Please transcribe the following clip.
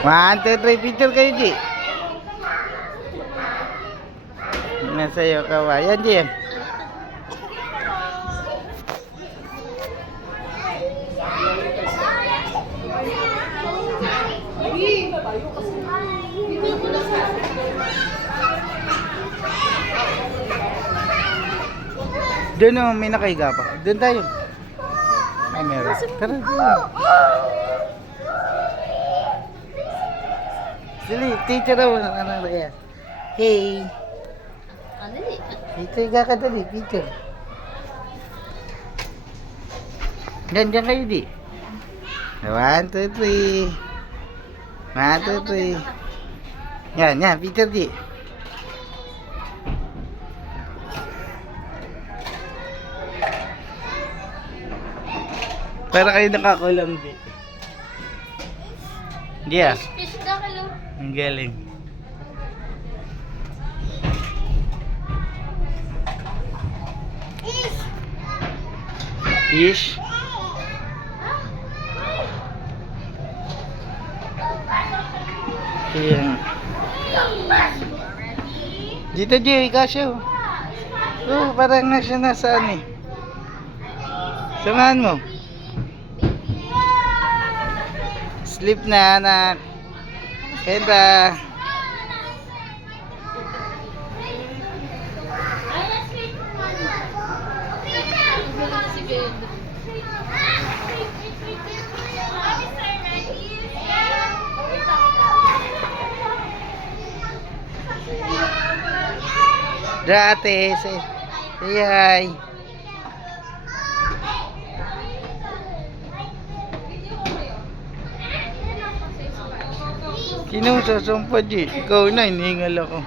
1, 2, 3, picture kayo, G. Nasayo ka ba? Yan, G. Doon o, may nakahiga pa. Doon tayo. Ay, meron. Tara, doon. Dali, teacher daw. Ano kaya? Hey. Dito higa ka dali, teacher. Diyan kayo, di. 1, 2, 3. 1, 2, 3. Yan, picture, di. Para kayo nakakulang, di. Di ah. Ang galing. Fish. Ayan. Dito, Jay, kasyo. Oh, parang nasa nasaan eh. Samahan mo. Sleep na, anak. Kenta. Dati, say hi. Sino sasumpa, G? Ikaw na, hinihingal ako.